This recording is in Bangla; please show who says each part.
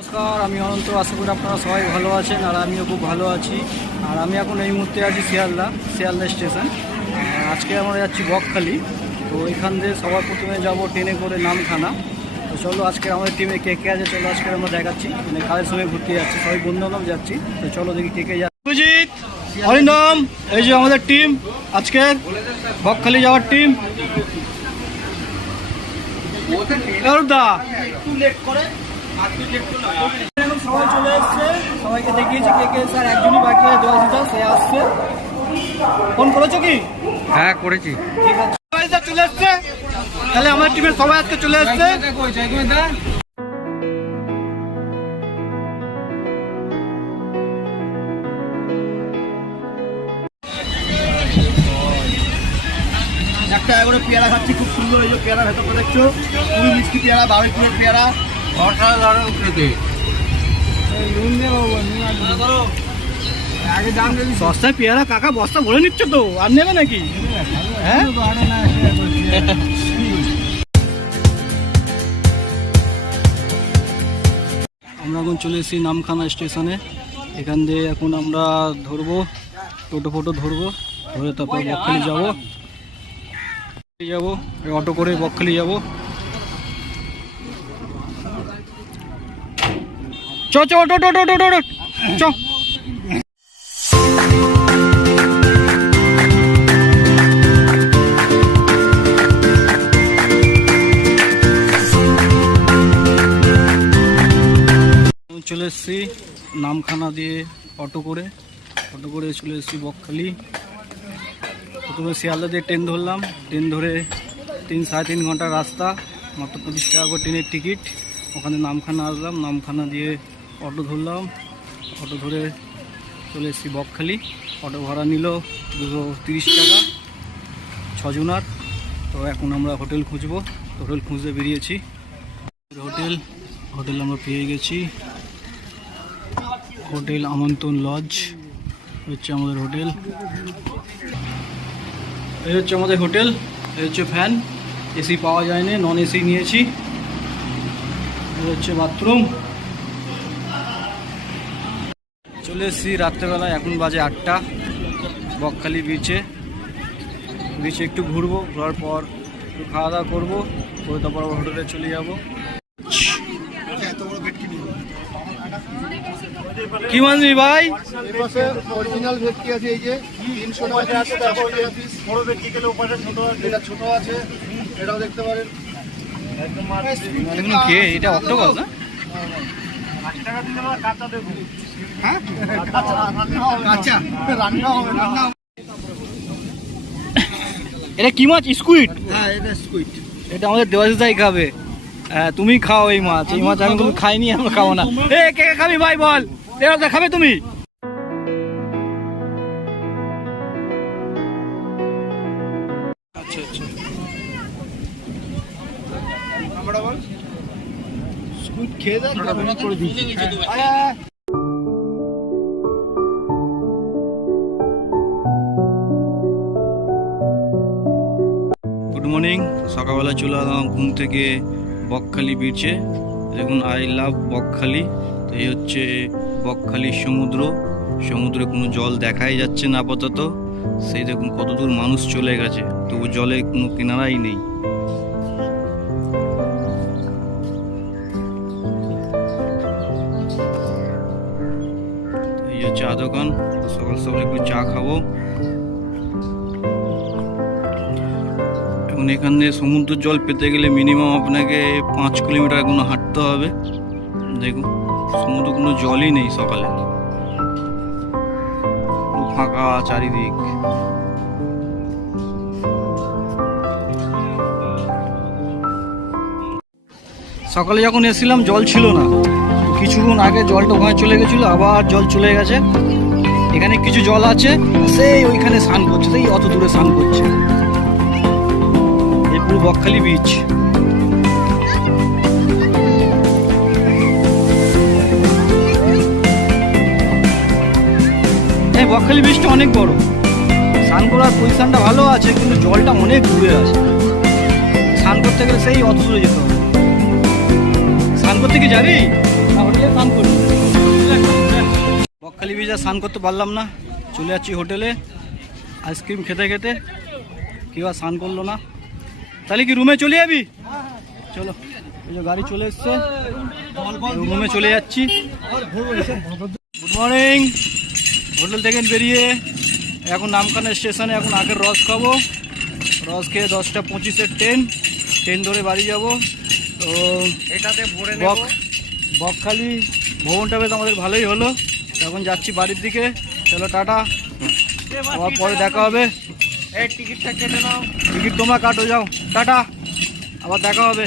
Speaker 1: নমস্কার আমি অনন্ত আশা করি আপনারা সবাই ভালো আছেন আর আমিও খুব ভালো আছি। আর আমি এখন এই মুহূর্তে আছি শিয়ালদা শিয়ালদা স্টেশন। আজকে আমরা যাচ্ছি বকখালি। তো এখান দিয়ে সবার প্রথমে যাব ট্রেনে করে নামখানা। তো চলো আজকে আমাদের টিমে কে কে আছে চলো আজকে আমরা দেখাচ্ছি। মানে কাদের সময় ঘুরতে যাচ্ছি সবাই বন্ধু বান্ধব যাচ্ছি। তো চলো দেখি কে কে যাচ্ছি হরিনাম এই যে আমাদের টিম আজকে বকখালি যাওয়ার টিম দা সবাই চলে এসছে। সবাইকে দেখিয়েছি কে কে স্যার একজনই বাকি আছে সে আসছে। ফোন করেছ কি?
Speaker 2: হ্যাঁ করেছি।
Speaker 1: ঠিক আছে। সবাই চলে এসছে। তাহলে আমার টিমের সবাই আজকে চলে এসছে।
Speaker 3: একটা করে পেয়ারা খাচ্ছি খুব সুন্দর এই যে পেয়ারা ভেতরটা দেখছ। খুবই মিষ্টি পেয়ারা বারোইপুরের পেয়ারা।
Speaker 1: সস্তায় পেয়ারা কাকা বস্তা ভরে নিচ্ছ তো, আর নেবে নাকি? হ্যাঁ? আমরা এখন চলে এসেছি নামখানা স্টেশনে। এখান দিয়ে এখন আমরা ধরবো, টোটো ফোটো ধরবো, ধরে তারপর বকখালি যাব। যাব অটো করে বকখালি যাব। চ চ অটো অটো অটো অটো চ চলে এসেছি নামখানা দিয়ে অটো করে। অটো করে চলে এসেছি বকখালি। প্রথমে শিয়ালদা দিয়ে ট্রেন ধরলাম। ট্রেন ধরে তিন, সাড়ে তিন ঘণ্টার রাস্তা, মাত্র পঁচিশ টাকা করে ট্রেনের টিকিট। ওখানে নামখানা আসলাম। নামখানা দিয়ে অটো ধরলাম। অটো ধরে চলে এসেছি বকখালি। অটো ভাড়া নিল দুশো তিরিশ টাকা, ছজনার। তো এখন আমরা হোটেল খুঁজবো। হোটেল খুঁজতে বেরিয়েছি। হোটেল হোটেল আমরা পেয়ে গেছি। হোটেল আমন্ত্রণ লজ হচ্ছে আমাদের হোটেল। এই হচ্ছে আমাদের হোটেল, এই হচ্ছে ফ্যান। এসি পাওয়া যায়নি, নন এসি নিয়েছি। এই হচ্ছে বাথরুম। চলে এসেছি রাত্রেবেলায় এখন বাজে আটটা। বকখালি বিচে বিচে একটু ঘুরবো ঘোরার পর একটু খাওয়া দাওয়া করব করে তারপর আবার হোটেলে চলে যাব। কি মানবি ভাই?
Speaker 3: অরিজিনাল ভেটকি আছে এই যে টাকা আছে বড় ভেটকি গেলে ওপাশে ছোট আছে। এটা ছোট আছে এটাও দেখতে পারেন।
Speaker 1: কে? এটা অক্টোপাস না?
Speaker 3: হবে
Speaker 1: এটা কি মাছ? স্কুইড?
Speaker 3: হ্যাঁ এটা স্কুইড।
Speaker 1: এটা আমাদের খাবে। হ্যাঁ তুমি খাও এই মাছ। এই মাছ আমি কোনো খাইনি আমরা খাব না। এ কে কে খাবি ভাই বল। খাবে তুমি? আচ্ছা আচ্ছা।
Speaker 3: আমরা বল। স্কুইড খেয়ে দেখ করে দিচ্ছি
Speaker 1: গুড মর্নিং সকালবেলা চলে এলাম ঘুম থেকে বকখালি বিচে দেখুন আই লাভ বকখালি। তো এই হচ্ছে বকখালি সমুদ্র। সমুদ্রে কোনো জল দেখাই যাচ্ছে না আপাতত। সেই দেখুন কত দূর মানুষ চলে গেছে। তবু জলে কোনো কিনারাই নেই। চা দোকান সকাল সকাল একটু চা খাব। এখন এখান দিয়ে সমুদ্র জল পেতে গেলে মিনিমাম আপনাকে পাঁচ কিলোমিটার কোনো হাঁটতে হবে। দেখুন, সমুদ্র কোনো জলই নেই সকালে। ফাঁকা চারিদিক। সকালে যখন এসেছিলাম, জল ছিল না। কিছুক্ষণ আগে জলটা ওখানে চলে গেছিল, আবার জল চলে গেছে। এখানে কিছু জল আছে, সেই ওইখানে স্নান করছে, সেই অত দূরে স্নান করছে। এই পুরো বকখালি বিচ এই বকখালি বিচটা অনেক বড়। স্নান করার পজিশনটা ভালো আছে, কিন্তু জলটা অনেক দূরে আছে। স্নান করতে গেলে সেই অত দূরে যেতে হবে। স্নান করতে কি যাবি? কালী ভিজা স্নান করতে পারলাম না। চলে যাচ্ছি হোটেলে। আইসক্রিম খেতে খেতে। কেউ আর স্নান করল না। তাহলে কি রুমে চলে যাবি? চলো। এই যে গাড়ি চলে এসছে। রুমে চলে যাচ্ছি। গুড মর্নিং হোটেল থেকে বেরিয়ে এখন নামখানা স্টেশনে এখন আগের রস খাব। রস খেয়ে দশটা পঁচিশের ট্রেন। ট্রেন ধরে বাড়ি যাব। তো
Speaker 2: এটাতে ভরে
Speaker 1: বক বকখালি ভবনটা বেশ আমাদের ভালোই হলো। এখন যাচ্ছি বাড়ির দিকে। চলো টাটা। আবার পরে দেখা হবে।
Speaker 2: এই টিকিটটা কেটে নাও।
Speaker 1: টিকিট তোমরা কাটো যাও। টাটা। আবার দেখা হবে।